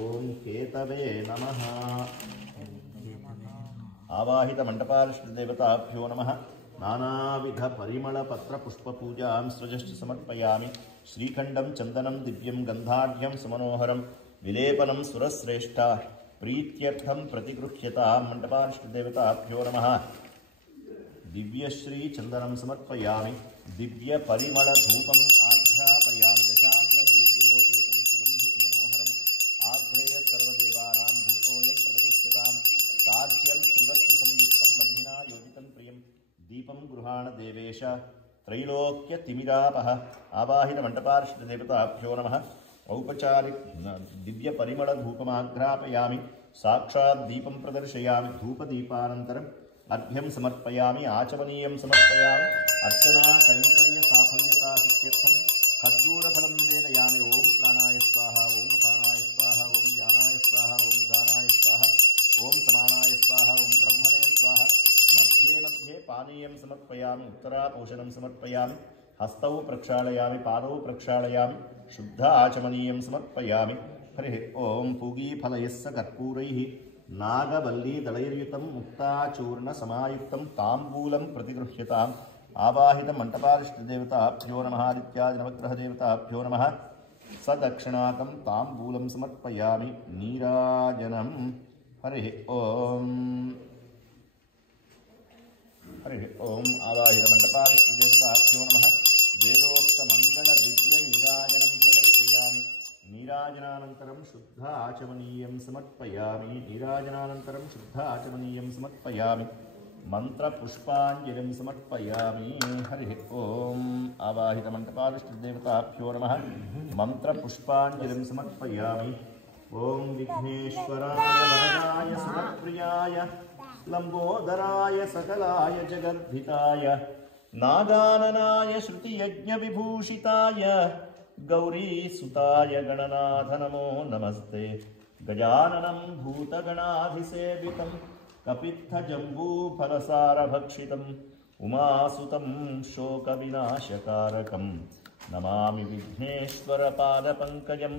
ಓಂ ಕೇತವೇ ನಮಃ. ಆವಾಹಿತ ಮಂಟಪಾಲಶ್ರೀದೇವತಾಭ್ಯೋ ನಮಃ. ನಾನಾವಿಧ ಪರಿಮಳ ಪತ್ರ ಪುಷ್ಪ ಪೂಜಾಂ ಸ್ವಜಶ್ಚ ಸಮರ್ಪಯಾಮಿ. ಶ್ರೀಖಂಡಂ ಚಂದನಂ ದಿವ್ಯಂ ಗಂಧಾಢ್ಯಂ ಸುಮನೋಹರಂ ವಿಲೇಪನಂ ಸುರಶ್ರೇಷ್ಠ ಪ್ರೀತ್ಯರ್ಥಂ ಪ್ರತಿಗೃಹ್ಯತಾಂ. ಮಂಟಪಾಲಶ್ರೀದೇವತಾಭ್ಯೋ ನಮಃ. ದಿವ್ಯಶ್ರೀ ಚಂದನಂ ಸಮರ್ಪಯಾಮಿ. ದಿವ್ಯ ಪರಿಮಳ ಧೂಪಂ ಆಘ್ರಾಪಯಾಮಿ. ದಶಾಂಗಂ ಗುಗ್ಗುಲೋಪೇತಂ ಸುಗಂಧಿ ಸುಮನೋಹರಂ ಆಗ್ರೇಯ ಸರ್ವದೇವಾನಾಂ ಧೂಪೋಯಂ ಪ್ರತಿಗೃಹ್ಯತಾಂ. ತಾಜ್ಯಂ ತ್ರಿವರ್ತಿ ಸಂಯುಕ್ತಂ ಬಂಧಿನಾ ಯೋಜಿತಂ ಪ್ರಿಯಂ ದೀಪಂ ಗೃಹಾಣ ದೇವೇಶ ತ್ರೈಲೋಕ್ಯ ತಿಮಿರಾಪಹ. ಆವಾಹಿತ ಮಂಟಪಾಲಶ್ರೀದೇವತಾಭ್ಯೋ ನಮಃ. ಔಪಚಾರಿಕ ದಿವ್ಯ ಪರಿಮಳ ಧೂಪಮಾಘ್ರಾಪಯಾಮಿ. ಸಾಕ್ಷಾತ್ ದೀಪಂ ಪ್ರದರ್ಶಯಾಮಿ. ಧೂಪದೀಪಾನಂತರಂ ಅರ್ಘ್ಯಂ ಸಮರ್ಪಯಾಮಿ. ಆಚಮನೀಯಂ ಸಮರ್ಪಯಾಮಿ. ಅರ್ಚನಾ ಕೈಂಕರ್ಯ ಸಾಫಲ್ಯತಾ ಸಿದ್ಧ್ಯರ್ಥಂ ಖರ್ಜೂರಫಲಂ ನಿವೇದಯಾಮಿ. ಓಂ ಪ್ರಾಣಾಯ ಸ್ವಾಹ. ಓಂ ಅಪಾನಾಯ ಸ್ವಾಹ. ಓಂ ಯಾನಾಯ ಸ್ವಾಹ. ಓಂ ದಾನಾಯ ಸ್ವಾಹ. ಓಂ ಸಮಾನಾಯ ಸ್ವಾಹ. ಓಂ ಬ್ರಹ್ಮಣೇ ಸ್ವಾಹ. ಮಧ್ಯೆ ಮಧ್ಯೆ ಪಾನೀಯಂ ಸಮರ್ಪಯಾಮಿ. ಉತ್ತರಾಪೋಷಣಂ ಸಮರ್ಪಯಾಮಿ. ಹಸ್ತೌ ಪ್ರಕ್ಷಾಳಯಾಮಿ. ಪಾದೌ ಪ್ರಕ್ಷಾಳಯಾಮಿ. ಶುದ್ಧ ಆಚಮನೀಯಂ ಸಮರ್ಪಯಾಮಿ. ಹರಿ ಓಂ ಪೂಗೀಫಲಯಸ್ಸ ಕರ್ಪೂರೈಃ ನಾಗವಲ್ಲೀ ದಳೈರ್ಯುತಂ ಮುಕ್ತಾಚೂರ್ಣ ಸಮಾಯುಕ್ತಂ ತಾಂಬೂಲಂ ಪ್ರತಿಗೃಹ್ಯತಾಂ. ಆವಾಹಿತ ಮಂಟಪಾಲಶ್ರೀದೇವತಾಭ್ಯೋ ನಮಃ. ಆದಿತ್ಯಾದಿ ನವಗ್ರಹ ದೇವತಾಭ್ಯೋ ನಮಃ. ಸದಕ್ಷಿಣಾಕಂ ತಾಂಬೂಲಂ ಸಮರ್ಪಯಾಮಿ. ನೀರಾಜನಂ. ಹರಿ ಓಂ. ಹರಿ ಓಂ. ಆವಾಹಿತ ಮಂಟಪಾಲಶ್ರೀದೇವತಾಭ್ಯೋ ನಮಃ. ವೇದೋಕ್ತ ಮಂಗಳ ದಿವ್ಯ ನೀರಾಜನಂ ಪ್ರದರ್ಶಯಾಮಿ. ನೀರಾಜನಾನಂತರಂ ಶುದ್ಧ ಆಚಮನೀಯಂ ಸಮರ್ಪಯಾಮಿ. ನೀರಾಜನಾನಂತರಂ ಶುದ್ಧ ಆಚಮನೀಯಂ ಸಮರ್ಪಯಾಮಿ. ಮಂತ್ರ ಪುಷ್ಪಾಂಜಲಿಂ ಸಮರ್ಪಯಾಮಿ. ಹರಿ ಓಂ. ಆವಾಹಿತ ಮಂಟಪಾಲಶ್ರೀದೇವತಾಭ್ಯೋ ನಮಃ. ಮಂತ್ರ ಪುಷ್ಪಾಂಜಲಿಂ ಸಮರ್ಪಯಾಮಿ. ಓಂ ವಿಘ್ನೇಶ್ವರಾಯ ವರದಾಯ ಸುರಪ್ರಿಯಾಯ ಲಂಬೋದರಾಯ ಸಕಲಾಯ ಜಗದ್ಧಿತಾಯ ನಾಗಾನನಾಯ ಶ್ರುತಿಯಜ್ಞವಿಭೂಷಿತಾಯ ಗೌರೀಸುತಾಯ ಗಣನಾಥ ನಮೋ ನಮಸ್ತೆ. ಗಜಾನನಂ ಭೂತಗಣಾಧಿಸೇವಿತಂ ಕಪಿತ್ಥಜಂಬೂಫಲಸಾರಭಕ್ಷಿತಂ ಉಮಾಸುತಂ ಶೋಕವಿನಾಶಕಾರಕಂ ನಮಾಮಿ ವಿಘ್ನೇಶ್ವರಪಾದಪಂಕಜಂ.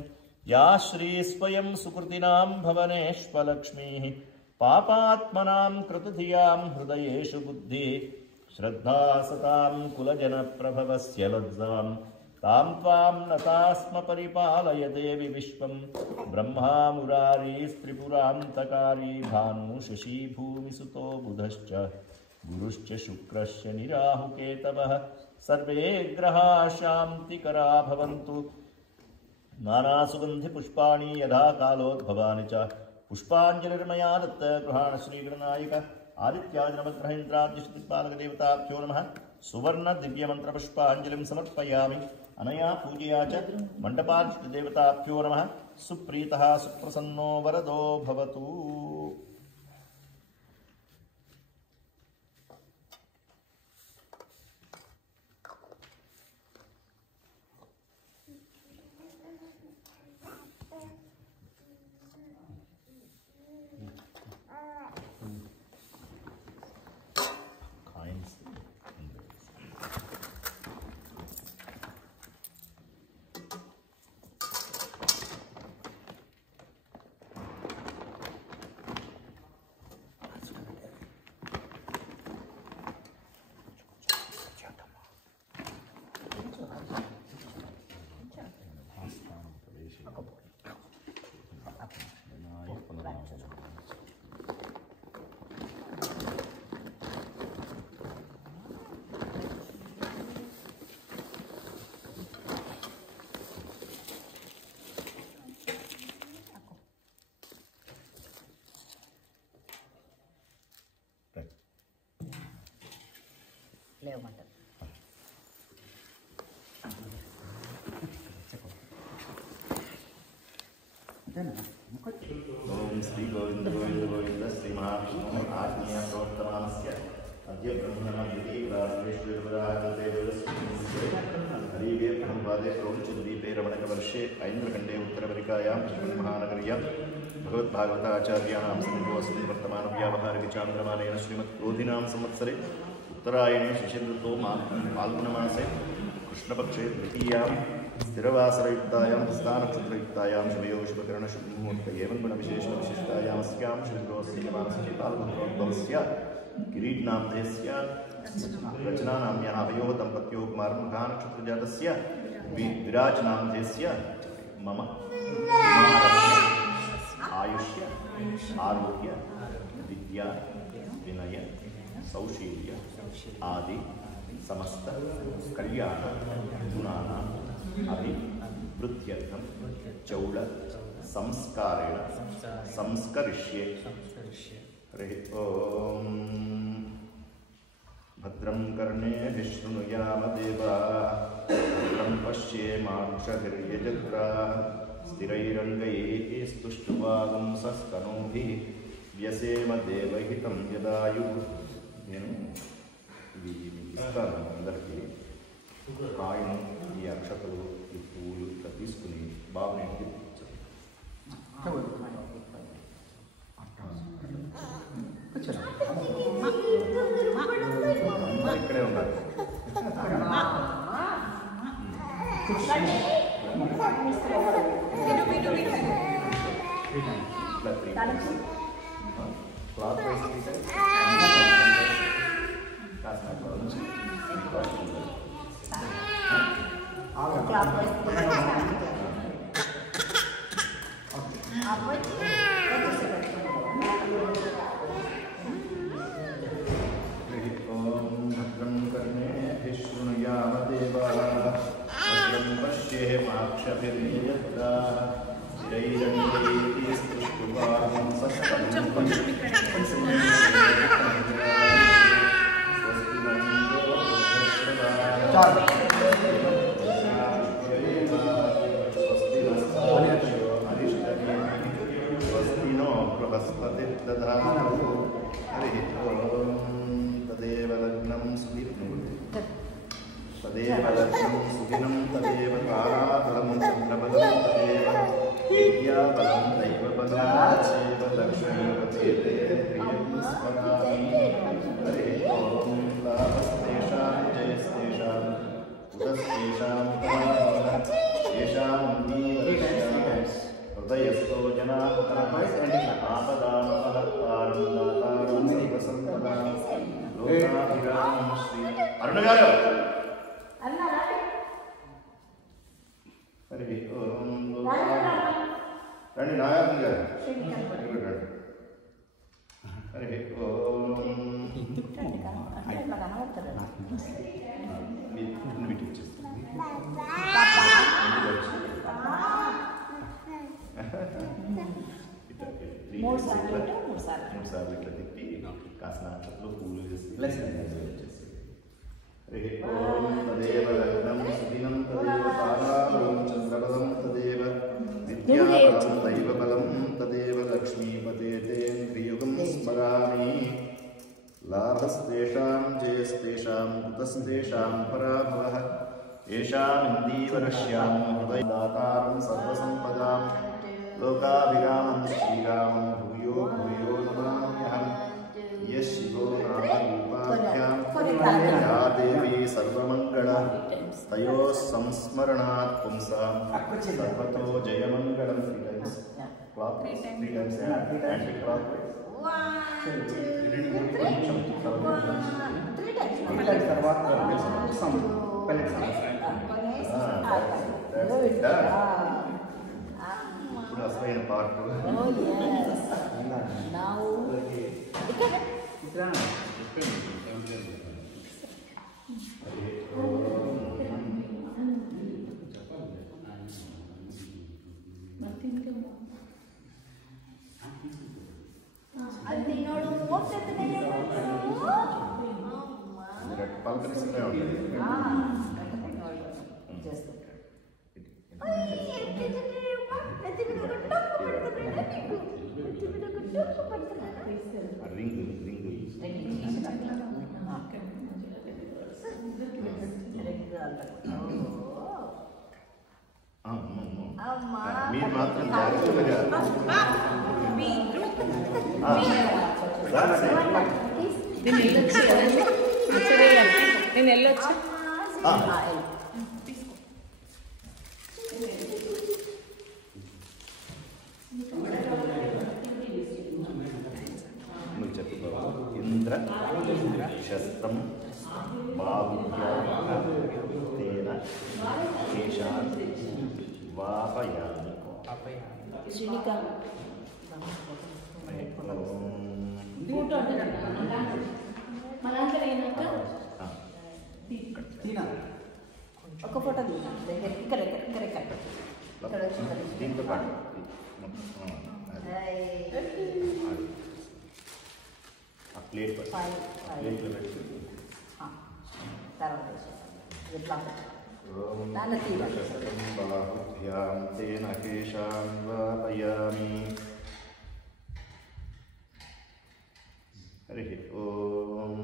ಯಾ ಶ್ರೀ ಸ್ವಯಂ ಸುಕೃತಿನಾಂ ಭವನೇಶ್ವಲಕ್ಷ್ಮೀಃ ಪಾಪಾತ್ಮನಾಂ ಕೃತಧಿಯಾಂ ಹೃದಯೇಷು ಬುದ್ಧಿ ಶ್ರದ್ಧಾ ಸತಾಂ ಕುಲಜನಪ್ರಭವಸ್ಯ ಲಜ್ಜಾಂ ತಾಂ ತ್ವಾಂ ನತಾಸ್ಮ ಪರಿಪಾಲಯ ದೇವಿ ವಿಶ್ವಂ. ಬ್ರಹ್ಮಾ ಮುರಾರೀಸ್ತ್ರಿಪುರಾಂತಕಾರಿ ಭಾನು ಶಶಿ ಭೂಮಿಸುತೋ ಬುಧಶ್ಚ ಗುರುಶ್ಚ ಶುಕ್ರಶ್ಚ ನಿರಾಹುಕೇತವಃ. ಸರ್ವೇ ಗ್ರಹಾ ಶಾಂತಿಕರಾ ಭವಂತು. ನಾನಾಸುಗಂಧಿ ಪುಷ್ಪಾಣಿ ಯಥಾ ಕಾಲೋದ್ಭವಾನಿ ಚ ಪುಷ್ಪಾಂಜಲಿರ್ಮಯಾ ದತ್ತ. ಗೃಹಾಣ ಶ್ರೀಗಣನಾಯಕ ಆದಿತ್ಯಾದಿ ನವಗ್ರಹ ಇಂದ್ರಾದ್ಯಶ್ರೀಪಾಲಕ ದೇವತಾಭ್ಯೋ ನಮಃ. ಸುವರ್ಣ ದಿವ್ಯ ಮಂತ್ರ ಪುಷ್ಪಾಂಜಲಿಂ ಸಮರ್ಪಯಾಮಿ. ಅನಯಾ ಪೂಜೆಯಾ ಚ ಮಂಟಪಾಲಶ್ರೀದೇವತಾಭ್ಯೋ ನಮಃ. ಸುಪ್ರೀತಃ ಸುಪ್ರಸನ್ನೋ ವರದೋ ಭವತು. లేవమంటారు. ಓಂ ಶ್ರೀ ಗೋವಿಂದ ಗೋವಿಂದ ಗೋವಿಂದ ಶ್ರೀ ಮಹಾವಿಷ್ಣು ಆಜ್ಞೆಯ ಪ್ರವರ್ತಮಾನಸ್ಯ ಅದ್ಯ ಬ್ರಹ್ಮಣ ಹರಿವೇ ಬ್ರಹ್ಮವಾದೆ ಪ್ರೌಢಚುದೀಪೇ ರಮಣಕವರ್ಷೆ ಐಂದ್ರಖಂಡೇ ಉತ್ತರವರಿಕಾಯಾಂ ಶ್ರೀಮನ್ಮಹಾನಗರ್ಯಾಂ ಭಗವದ್ಭಾಗವತಾಚಾರ್ಯಾಣಾಂ ಸನ್ನಿಧೋऽಸ್ಮಿನ್ ವರ್ತಮಾನವ್ಯಾವಹಾರಿಕ ಚಾಂದ್ರಮಾನೇನ ಶ್ರೀಮತ್ಕ್ರೋಧಿನಾಂ ಸಂವತ್ಸರೆ उत्तरायणे शिशिरऋतौ फाल्गुनमासे कृष्णपक्षे तृतीयां स्थिरवासरयुक्तायां हस्तानक्षत्रयुक्तायां शिवयो शुभकरणशुभमुहूर्तये मङ्गलविशेषविशिष्टायां अस्यां शिवगोस्यमानस्य पाल्गुनोद्भवस्य किरीटनामधेयस्य रचनानाम्याः अवयोः दम्पत्योः कुमारमघानक्षत्रजातस्य विराजनामधेयस्य मम आयुष्य आरोग्य विद्या विनय सौशील्य आदि समस्त कल्याण गुणानाम् अभिवृद्ध्यर्थं चौल संस्कारेण संस्करिष्ये। हरिः ओम। भद्रं कर्णेभिः शृणुयाम देवाः भद्रं पश्येमाक्षभिर्यजत्राः स्थिरैरङ्गैः स्तुष्टुवागुंसस्तनूभिः व्यसेम देवहितं यदायुः। నేను ఇవి ఇస్తాను అందరికీ. కాయను ఈ అక్షతలు ఈ పువ్వులు ఇట్లా తీసుకుని బాబు ఇంటికి ఇక్కడే ఉన్నారు. క్లాత్ వైస్ भद्रं कर्णेभिः शृणुयाम देवाः भद्रं पश्येमाक्षभिर्यजत्राः स्थिरैरङ्गैः स्वस्ति नो बृहस्पतिर्दधातु। हरिः ओम। तदेव लग्नं सुदिनं तदेव ताराबलं चन्द्रबलं तदेव विद्याबलं दैवबलं तदेव लक्ष्मीपतेते प्रियं स्मरामि। हरिः ओम। लाभस्तेषां जयस्तेषां उदस्तेषां येषां हृदयस्थो जनार्दनः आपदामपहर्तारं दातारं सर्वसम्पदां लोकाभिरामं श्री अरुण गारु। हरिः ओम। రండి నాగార్జున గారు. హరిः ఓం. మీటింగ్ చేస్తాను. మూడు సార్లు ఇట్లా తిప్పి కాసిన అక్షతలు పూలు చేసి हरिः ओम। तदेव लग्नं सुदिनं तदेव ताराबलं चन्द्रबलं तदेव विद्याबलं दैवबलं तदेव लक्ष्मीपतेतेन्द्रियुगं स्मरामि। लाभस्तेषां जयस्तेषां कुतस्तेषां पराभवः येषामिन्दीवरश्यां हृदयदातारं सर्वसम्पदां लोकाभिरामं श्रीरामं भूयो भूयो नमाम्यहम्। यः शिवो नामरूपाभ्यां या देवी सर्वमङ्गला तयोः संस्मरणात् पुंसां सर्वतो जयमङ्गलं। 3 times clock 3 times anti clock 3 times తర్వాత some pellets ఇప్పుడు అసలైన పార్ట్. పలకరిస్తూనే ఉంటుంది. రింగ్ మీరు మాత్రం జాగ్రత్తగా Then నేను వెళ్ళొచ్చు. నువ్వు చెప్పు బాబు. ఇంద్ర శస్త్రం బాహువ్యాతేన కేశాన్ వాపయామి. ఒక ఫోటో ఇక్కడ దీంతో పాటు ఆ ప్లేట్ ప్లేట్లో పెట్టి బాహుభ్యాం తేన కేశాన్ వాపయామి. హరి ఓం.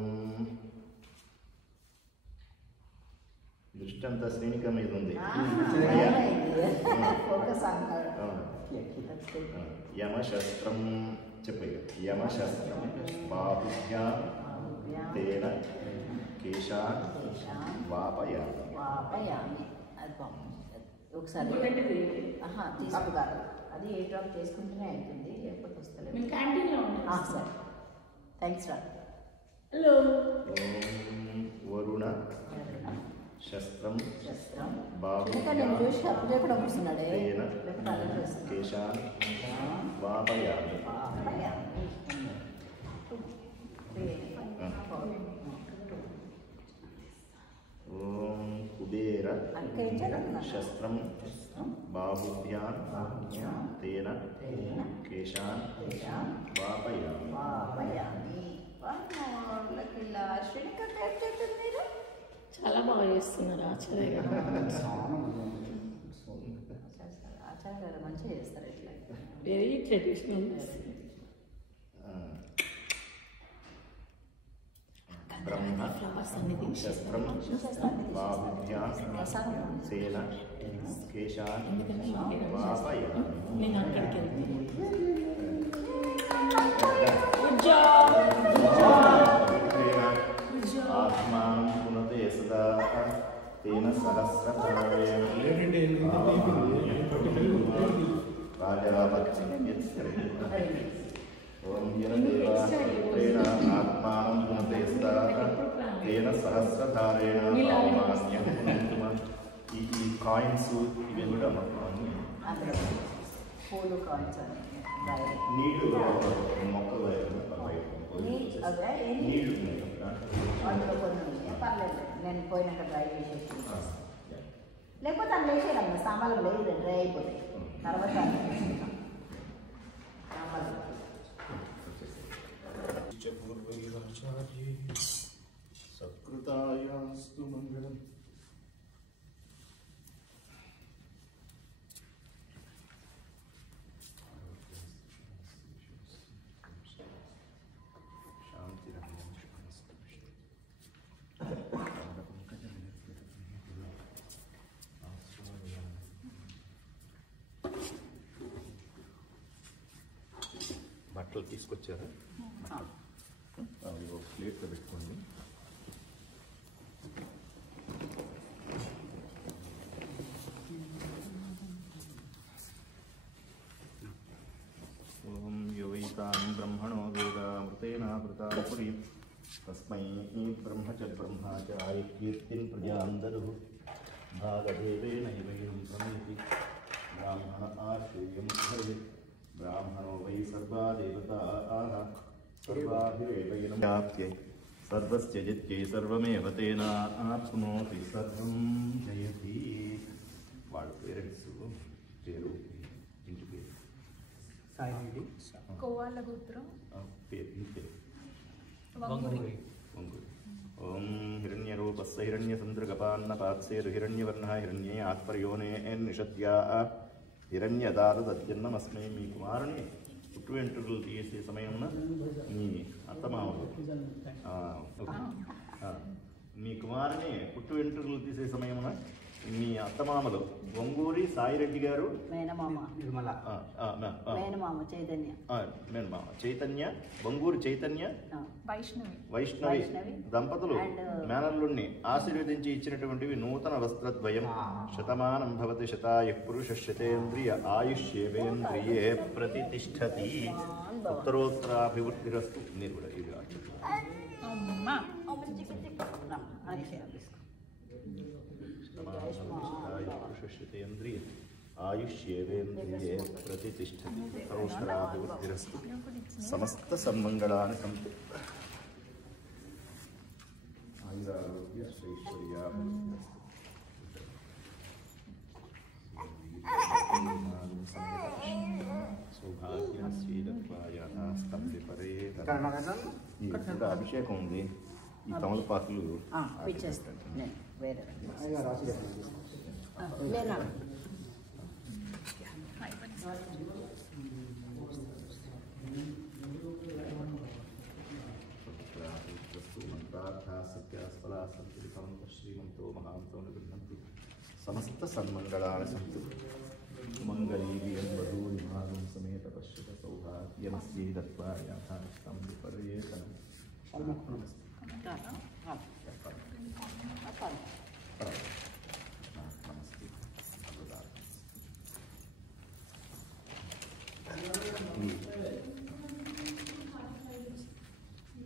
దృష్టి అంతా శ్రేణిక మీద ఉంది. యమశస్త్రం చెప్పు. యమశస్త్రం బాహుభ్యాం తేన కేశాన్ వాపయామి. ఒకసారి తీసుకున్నారు. అది ఏ డ్రాప్ చేసుకుంటూనే అవుతుంది, లేకపోతే వస్తలేదు. సరే, థ్యాంక్స్ రా. హలో. వరుణ శస్త్రం నేను చూసి అప్పుడే కూడా కూర్చున్నాడే. కేశాన్ వాపయామి. ఓం కుబేర శస్త్రం బాహుభ్యాం తేన కేశాన్ వాపయామి. చాలా బాగా చేస్తున్నారు ఆచార్య గారు. ఆచార్య గారు మంచిగా చేస్తారు. ఇట్లా వెరీ ట్రెడిషనల్. బ్రహ్మ శస్త్రం బాహుభ్యాం తేన కేశాన్ వాపయామి. నేను అక్కడికి వెళ్తాను. ఆత్మానం పునతే సదా తేన సహస్రపాణేన ఓం యనదేవాత్రేణ ఆత్మానం పునతే సదా తేన సహస్రధారేణ మాన్యం పునంతుమ. ఈ కాయిన్స్ ఇవి కూడా పూలు కాయిన్స్ నీళ్ళు మొక్కలు నీళ్ళు అందులో కొన్ని పర్లేదు. నేను పోయినాక డ్రై చేసేసి లేకపోతే అందులో వేసేయాలమ్మ. సామాన్లు లేదు, డ్రై అయిపోతాయి. తర్వాత సత్కృతాయాస్తు మంగళం. బట్టలు తీసుకొచ్చారా? అవి ఒక ప్లేట్లో పెట్టుకోండి. ఓం యోవైతాం బ్రహ్మణో వేదామృతేనావృతా పురీ తస్మై బ్రహ్మ చ బ్రహ్మ చ కీర్తిం ప్రజాందరు భాగదేవేన ఇవైనం ప్రమేతి బ్రాహ్మణ ఆశ్రయం భవేత్. బ్రాహ్మణో వై సర్వా దేవతాః సర్వాభిరేవైనం వ్యాప్త్యై సర్వస్య జిత్యై సర్వమేవ తేన ఆప్నోతి సర్వం జయతి. వాళ్ళ పేరెంట్స్ పేరు, ఇంటి పేరు సాయిరెడ్డి, కోవాళ్ళ గోత్రం, పేరు ఇంటి పేరు వంగురి. ఓం హిరణ్యరూపస్య హిరణ్యసంద్రగపాన్నపాత్సేరు హిరణ్యవర్ణः హిరణ్యే ఆత్పర్యోనే నిషత్యా హిరణ్యదాతదత్యన్నమస్మై. మీ కుమారుని పుట్టు వెంట్రుకలు తీసే సమయమున మీ అత్తమామలు మీ కుమారుని పుట్టు వెంట్రుకలు తీసే సమయమున మీ అత్తమామలు వంగూరి సాయిరెడ్డి గారు, మేనమామ నిర్మల మేనమామ చైతన్య మేనమామ చైతన్య, వంగూరి చైతన్య వైష్ణవి వైష్ణవి దంపతులు మేనల్లుణ్ణి ఆశీర్వదించి ఇచ్చినటువంటివి నూతన వస్త్రద్వయం. శతమానం భవతి శతాయ పురుష శతేంద్రియ ఆయుష్యేవేంద్రియే ప్రతిష్టతి. ఉత్తరోత్తరాభివృద్ధిరస్తు. మీరు కూడా ఇది అమ్మ పురుషేంద్రియ ఆయుష్యేవేంద్రియే ప్రతిష్టతి. ఉత్తరోత్తరాభివృద్ధిరస్తు. సమస్త సన్మంగళాని సంతు. ఆయురారోగ్య అభిషేకం ఉంది. ఈ తమలపాకులు వేరే శ్రీమంతో మహాంతో నిగృహంతు. సమస్త సన్మంగళాని సంతు. మంగళీర్యం వధూరి మాగం సమేత పశ్యత సౌభాగ్యమస్యై దత్వా యాథాస్తం విపర్యేతనం.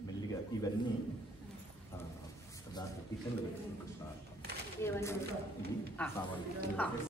మెల్లిగా ఇవన్నీ దాంట్లో కిచెన్లో పెట్టుకుంటున్నారు. ఇది సామాన్లు